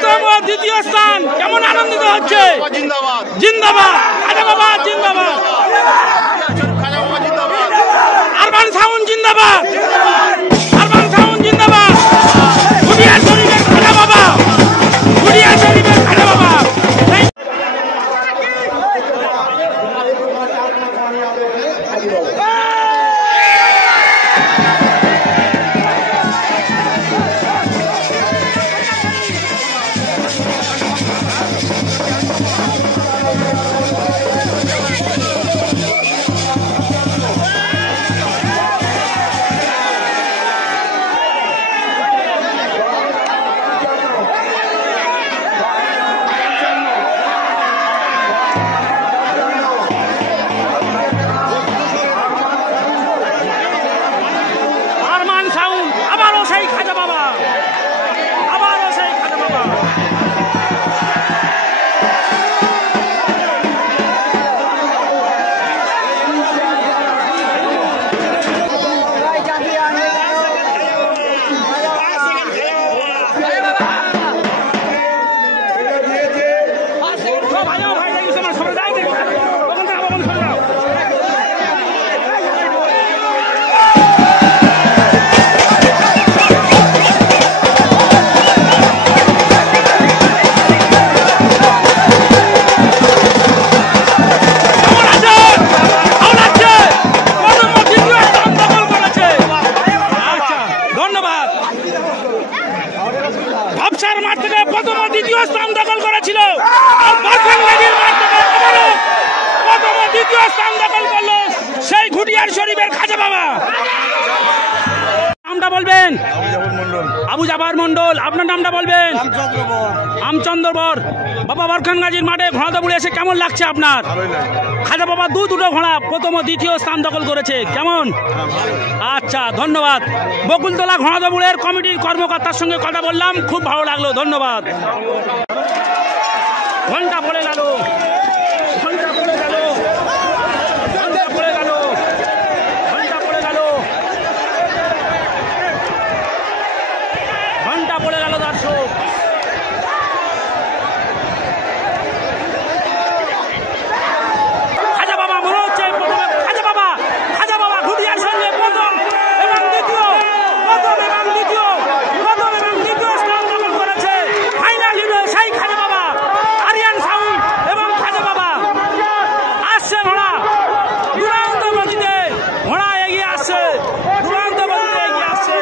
প্রথম ও দ্বিতীয় স্থান কেমন আনন্দিত হচ্ছে? জিন্দাবাদ জিন্দাবাদ খাজা বাবা জিন্দাবাদ, আরবান সাউন্ড জিন্দাবাদ, আরবান সাউন্ড জিন্দাবাদ, ঘুটিয়ার শরীফের খাজা বাবা, ঘুটিয়ার শরীফের খাজা বাবা। আবু জাফর মন্ডল, আপনার নামটা বলবেন? রামচন্দ্র বর। বাবা বরখান গাজীর মাঠে ঘোড়া দৌড়ে এসে কেমন লাগছে আপনার? খাজা বাবা দুটো ঘোড়া প্রথম ও দ্বিতীয় স্থান দখল করেছে, কেমন? আচ্ছা ধন্যবাদ। বকুলতলা ঘোড়া দৌড়ের কমিটির কর্মকর্তার সঙ্গে কথা বললাম, খুব ভালো লাগলো, ধন্যবাদ। ঘন্টা পড়ে গেল, ঘন্টা পড়ে গেল, ঘন্টা পড়ে গেল, ঘন্টা পড়ে গেল, ঘন্টা পড়ে গেল দর্শক। খাজা বাবা মনে হচ্ছে প্রথমে খাজা বাবা, খাজা বাবা ঘুটিয়ার সঙ্গে প্রথম এবং দ্বিতীয়, প্রথম এবং দ্বিতীয়, প্রথম এবং দ্বিতীয় স্থান দখল করেছে। ফাইনাল হিরো সেই খাজা বাবা, আরিয়ান সাউন্ড এবং খাজা বাবা। আসছে ঘোড়া দুরান্ত গতিতে, ঘোড়া এগিয়ে আসছে, দুরান্ত গতিতে এগিয়ে আসছে।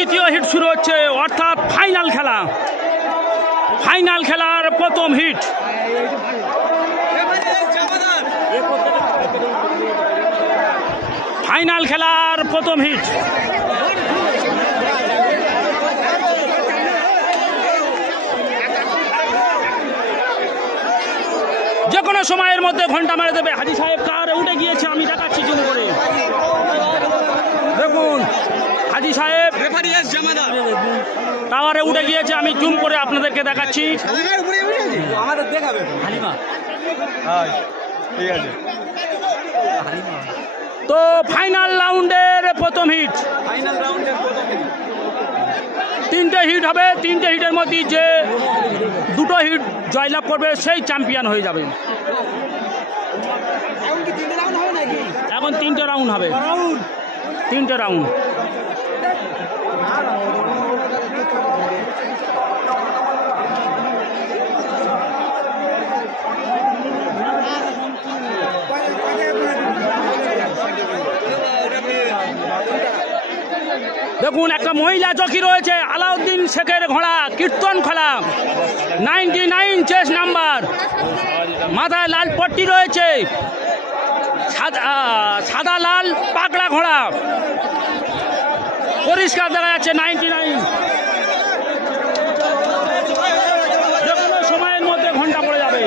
দ্বিতীয় হিট শুরু হচ্ছে, অর্থাৎ ফাইনাল খেলা। ফাইনাল খেলার প্রথম হিট। ফাইনাল খেলার প্রথম হিট। যে কোনো সময়ের মধ্যে ঘন্টা মেরে দেবে। হাজি সাহেব টাওয়ারে উঠে গিয়েছে, আমি দেখাচ্ছি জুম করে। দেখুন হাজি সাহেব টাওয়ারে উঠে গিয়েছে, আমি জুম করে আপনাদেরকে দেখাচ্ছি। তো ফাইনাল রাউন্ডের প্রথম হিট। তিনটে হিট হবে, তিনটে হিটের মধ্যে যে দুটো হিট জয়লাভ করবে সেই চ্যাম্পিয়ন হয়ে যাবে। এখন তিনটে রাউন্ড হবে, তিনটে রাউন্ড। দেখুন একটা মহিলা জকি রয়েছে, আলাউদ্দিন শেখের ঘোড়া কীর্তন খোলা, 99 চেস নাম্বার, মাথায় লাল পট্টি রয়েছে, সাদা লাল পাগড়া ঘোড়া, পরিষ্কার দেখা যাচ্ছে 99। যে কোনো সময়ের মধ্যে ঘন্টা পড়ে যাবে।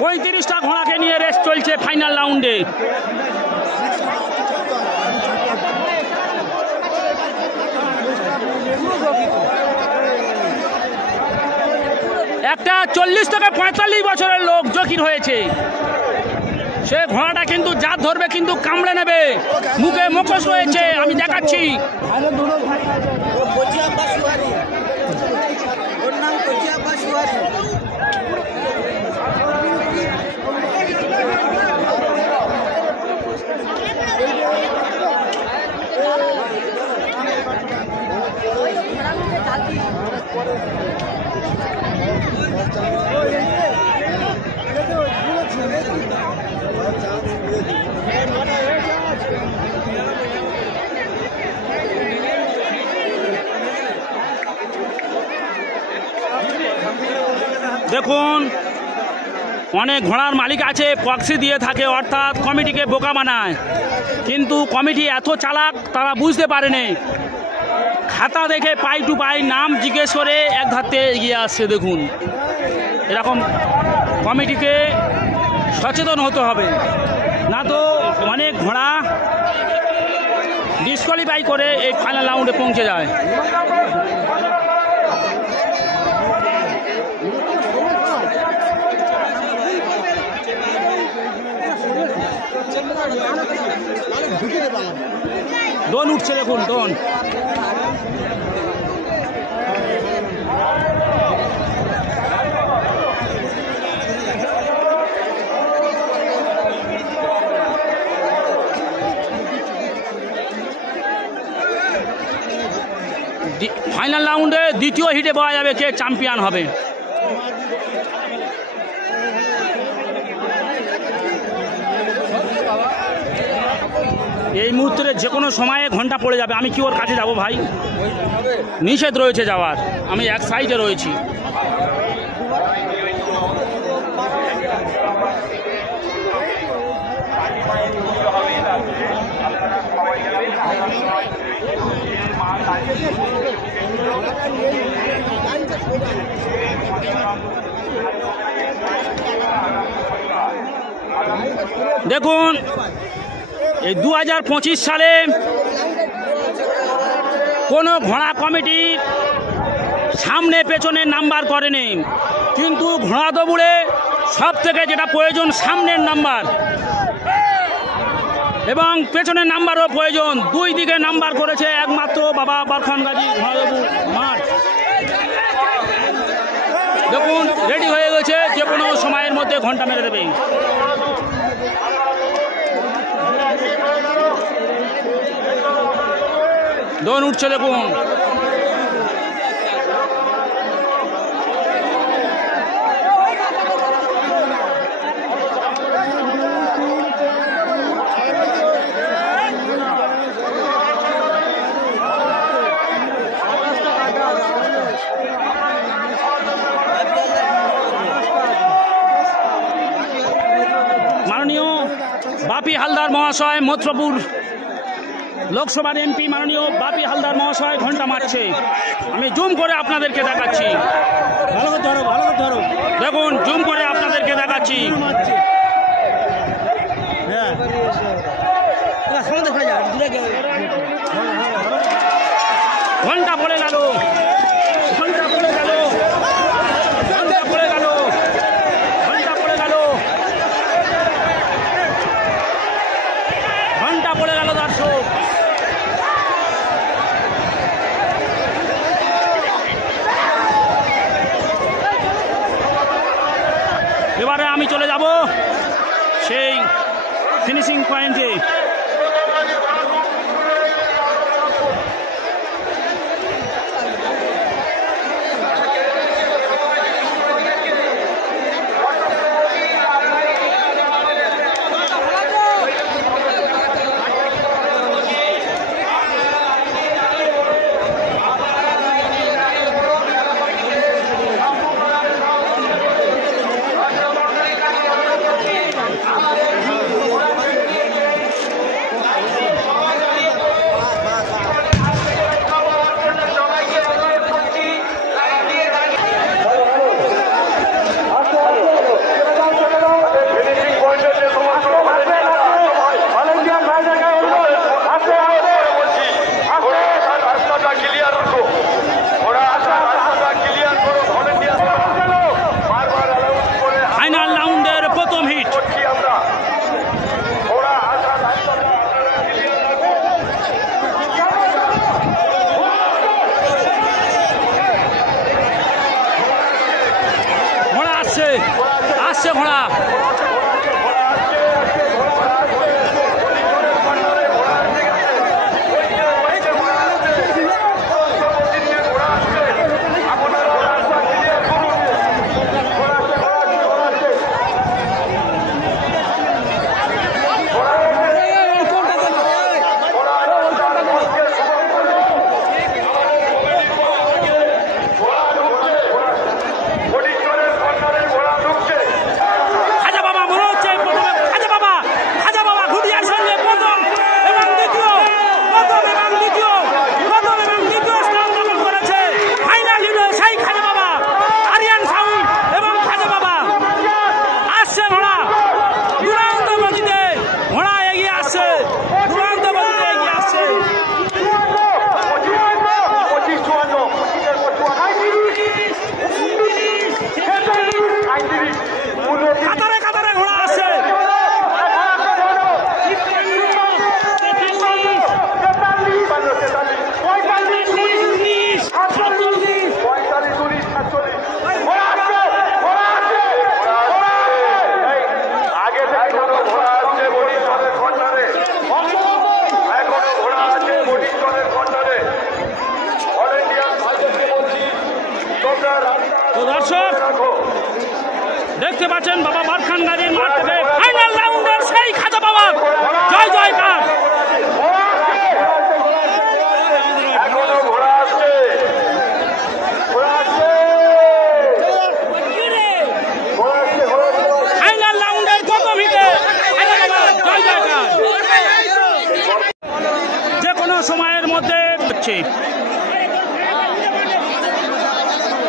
35টা ঘোড়াকে নিয়ে রেস চলছে ফাইনাল রাউন্ডে। একটা 40 থেকে 45 বছরের লোক জকির হয়েছে। সে ঘোড়াটা কিন্তু জাত ধরবে, কিন্তু কামড়ে নেবে, মুখে মুখোশ রয়েছে, আমি দেখাচ্ছি। দেখুন অনেক ঘোড়ার মালিক আছে প্রক্সি দিয়ে থাকে, অর্থাৎ কমিটিকে বোকা বানায়, কিন্তু কমিটি এত চালাক তারা বুঝতে পারেনি। খাতা দেখে পাই টু পাই নাম জিজ্ঞেস করে এক ধারতে এগিয়ে আসছে। দেখুন এরকম কমিটিকে সচেতন হতে হবে, না তো অনেক ঘোড়া ডিসকোয়ালিফাই করে এই ফাইনাল রাউন্ডে পৌঁছে যায়। ডন উঠছে, দেখুন ডন। ফাইনাল রাউন্ডে দ্বিতীয় হিটে পাওয়া যাবে কে চ্যাম্পিয়ন হবে। এই মুহূর্তে যে কোনো সময়ে ঘন্টা পড়ে যাবে। আমি কি ওর কাছে যাব ভাই? নিষেধ রয়েছে যাওয়ার, আমি এক সাইডে রয়েছি। দেখুন এই 2025 সালে কোনো ঘোড়া কমিটি সামনে পেছনে নাম্বার করেনি, কিন্তু ঘোড়া দৌড়ে সব থেকে যেটা প্রয়োজন সামনের নাম্বার এবং পেছনের নাম্বারও প্রয়োজন। দুই দিকে নাম্বার করেছে একমাত্র বাবা বারখান গাজী ঘোড়া দৌড় মাঠ। দেখুন রেডি হয়ে গেছে, যে কোনো সময়ের মধ্যে ঘন্টা মেরে দেবে। ডন উঠছে, দেখুন বাপি হালদার মহাশয়, মথুরাপুর লোকসভার এমপি মাননীয় বাপি হালদার মহাশয় ঘন্টা মারছে। আমি জুম করে আপনাদেরকে দেখাচ্ছি, দেখুন জুম করে আপনাদেরকে দেখাচ্ছি। ঘন্টা পড়ে গেল, ঘন্টা পড়ে গেল, ঘন্টা পড়ে গেল, ঘন্টা পড়ে গেল, ঘন্টা পড়ে গেল দর্শক। এবারে আমি চলে যাব সেই ফিনিশিং পয়েন্টে। আসছে ঘোড়া, দর্শক দেখতে পাচ্ছেন বাবা বারখান গাড়ির মাঠ থেকে ফাইনাল রাউন্ডের সেই খাজা বাবা জয় জয়কার। ফাইনাল রাউন্ডের প্রথম হিটে খাজা বাবা জয় জয়কার। যে কোনো সময়ের মধ্যে হচ্ছে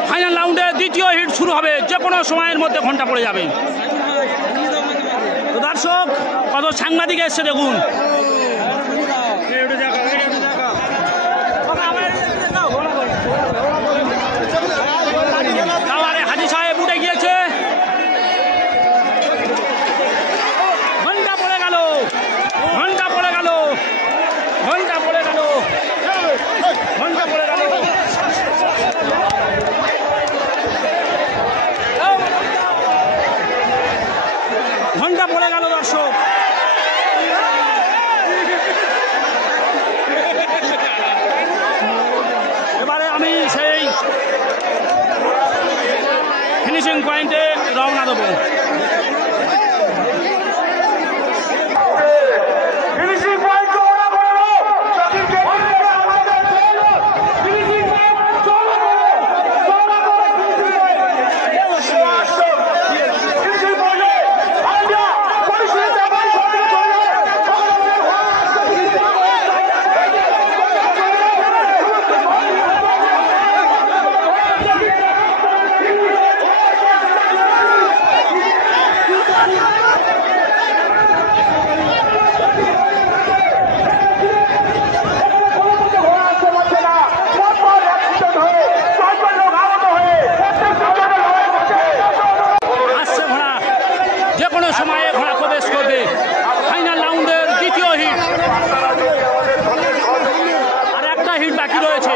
ফাইনাল রাউন্ডে দ্বিতীয় হিট শুরু হবে, যে কোনো সময়ের মধ্যে ঘন্টা পড়ে যাবে। তো দর্শক কত সাংবাদিক এসছে দেখুন। তাওয়ারে হাজি সাহেব উঠে গিয়েছে, ঘন্টা পড়ে গেল, ঘন্টা পড়ে গেল, ঘন্টা পড়ে গেল, ঘন্টা পড়ে গেল। ঘন্টা পড়ে গেল দর্শক। এবারে আমি সেই ফিনিশিং পয়েন্টে রওনা দেবো। কোনো সময়ে ঘোড়া প্রবেশ করবে। ফাইনাল রাউন্ডের দ্বিতীয় হিট, আর একটা হিট বাকি রয়েছে।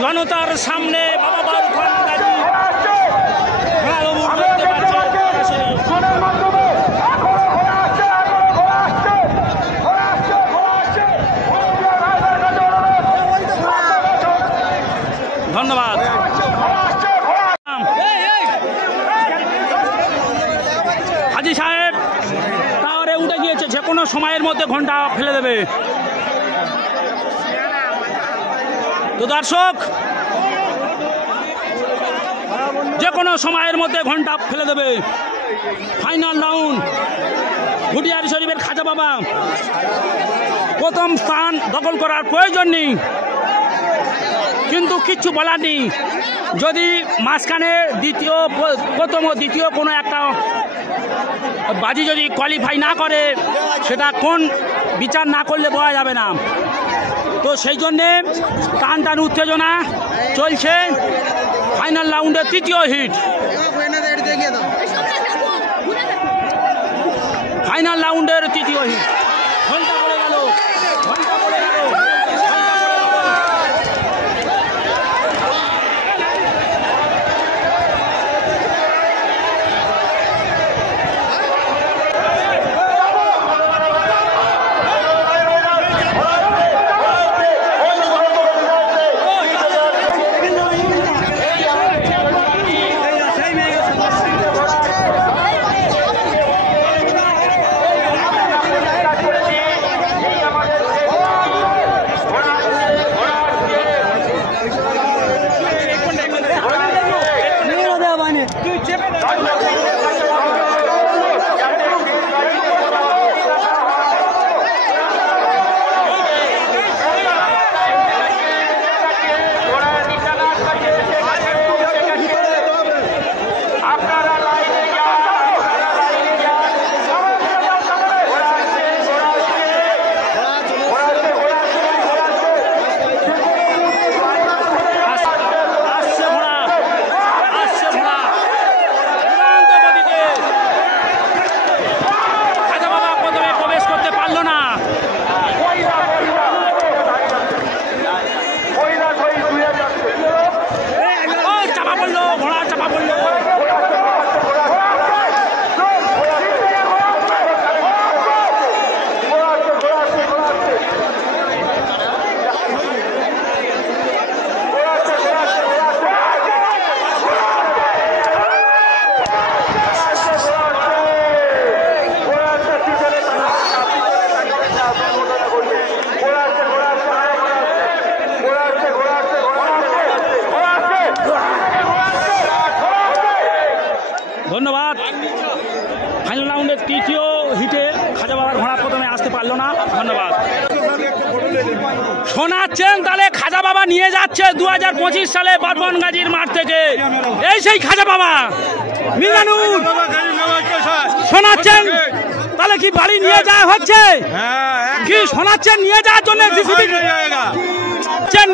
জনতার সামনে বাবা বারুক খান গাজী দেখতে পাচ্ছেন। ধন্যবাদ। হাজী সাহেব টাওয়ারে উঠে গিয়েছে, যে কোনো সময়ের মধ্যে ঘন্টা ফেলে দেবে। তো দর্শক, যে কোনো সময়ের মধ্যে ঘন্টা ফেলে দেবে। ফাইনাল রাউন্ড, ঘুটিয়ারি শরীফের খাজা বাবা প্রথম স্থান দখল করার প্রয়োজন নেই, কিন্তু কিচ্ছু বলার নেই। যদি মাঝখানে প্রথম ও দ্বিতীয় কোনো একটা বাজি যদি কোয়ালিফাই না করে, সেটা কোন বিচার না করলে বলা যাবে না। তো সেই জন্যে টান টান উত্তেজনা চলছে। ফাইনাল রাউন্ডের তৃতীয় হিট, ফাইনাল রাউন্ডের তৃতীয় হিট। ঘন্টা পড়ে গেল, ঘন্টা পড়ে গেল। শোনাচ্ছেন তাহলে খাজা বাবা নিয়ে যাচ্ছে 2025 সালে বর্ধমান গাজীর মাঠ থেকে। এই সেই খাজা বাবা মিজানুর শোনাচ্ছেন তাহলে কি বাড়ি নিয়ে যাওয়া হচ্ছে কি? শোনাচ্ছেন নিয়ে যাওয়ার জন্য জিসিবি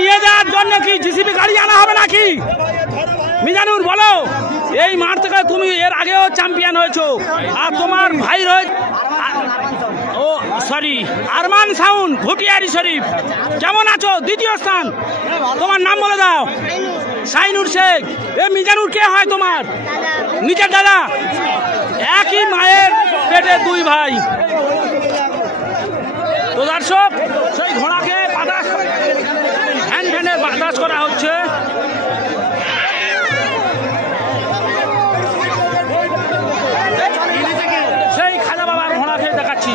নিয়ে যাওয়ার জন্য কি জিসিবি গাড়ি আনা হবে নাকি? মিজানুর বলো, এই মাঠ থেকে তুমি এর আগেও চ্যাম্পিয়ন হয়েছো আর তোমার ভাই রয়েছে ও সরি আরমান সাউন্ড ভুটিয়ারি শরীফ, কেমন আছো? দ্বিতীয় স্থান। তোমার নাম বলে দাও। শাইনুর শেখ। এ মিজানুর কে হয় তোমার? নিজের দাদা। একই মায়ের পেটে দুই ভাই। তো দর্শক, সেই ঘোড়াকে বাতাস ফ্যান ফ্যানের বাতাস করা হচ্ছে। সেই খাজা বাবার ঘোড়াকে দেখাচ্ছি।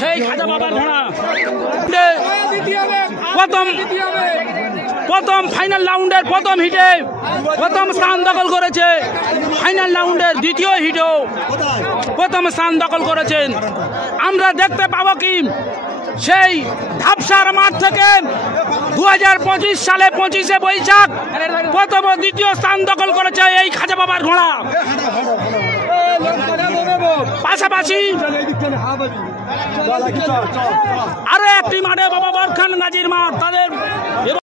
সেই খাজা বাবার ঘোড়া প্রথম ফাইনাল রাউন্ডের প্রথম হিটে প্রথম স্থান দখল করেছে। ফাইনাল রাউন্ডের দ্বিতীয় হিটেও প্রথম স্থান দখল করেছেন। আমরা দেখতে পাবো কি সেই ধাপসার মাঠ থেকে 2025 সালে 25শে বৈশাখ প্রথম ও দ্বিতীয় স্থান দখল করেছে এই খাজা বাবার ঘোড়া। পাশাপাশি আরো একটি মাঠে বাবা বরখান গাজীর মাঠ, তাদের